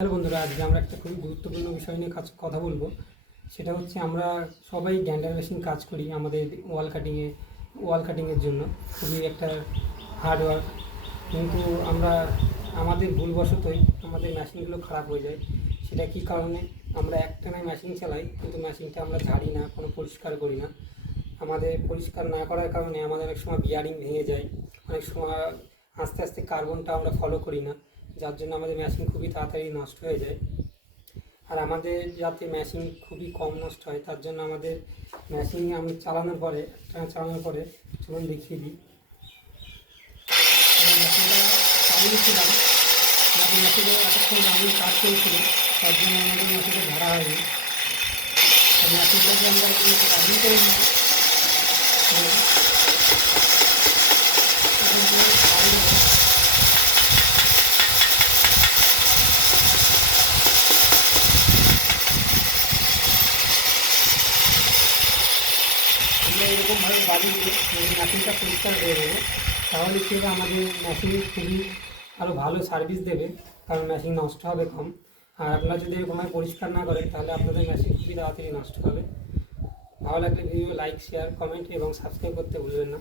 Hello বন্ধুরা, আজকে আমরা একটা খুবই গুরুত্বপূর্ণ বিষয় নিয়ে কথা বলবো। সেটা হচ্ছে আমরা সবাই গ্রাইন্ডার মেশিন কাজ করি আমাদের ওয়াল কাটিংয়ের জন্য। খুবই একটা হার্ড ওয়ার্ক, কিন্তু আমরা আমাদের ভুলবশতই আমাদের মেশিনগুলো খারাপ হয়ে যায়। সেটা কী কারণে? আমরা একটানা মেশিন চালাই, কিন্তু মেশিনটা আমরা ঝাড়ি না, কোনো পরিষ্কার করি না। আমাদের পরিষ্কার না করার কারণে আমাদের অনেক সময় বিয়ারিং ভেঙে যায়, অনেক সময় আস্তে আস্তে কার্বনটা আমরা ফলো করি না, যার জন্য আমাদের মেশিন খুবই তাড়াতাড়ি নষ্ট হয়ে যায়। আর আমাদের যাতে মেশিন খুবই কম নষ্ট হয়, তার জন্য আমাদের মেশিন আমি চালানোর পরে চলুন দেখিয়ে দিই। মেশিনটা চালিয়েছিলাম, আমাদের মেশিনে এতক্ষণ আমি কাজ করেছিল, তার জন্য আমাদের মেশিনটা ধরা হয়নি। মেশিনটাকে আমরা রানিং করে নিই। আমরা এরকমভাবে বাড়ি দিয়ে মেশিনটা পরিষ্কার করে দেবো, তাহলে কি হবে, আমাদের মেশিন খুবই আরও ভালো সার্ভিস দেবে, কারণ মেশিন নষ্ট হবে কম। আর আপনারা যদি এরকমভাবে পরিষ্কার না করেন, তাহলে আপনাদের মেশিন খুবই তাড়াতাড়ি নষ্ট হবে। ভালো লাগলে ভিডিও লাইক, শেয়ার, কমেন্ট এবং সাবস্ক্রাইব করতে ভুলবেন না।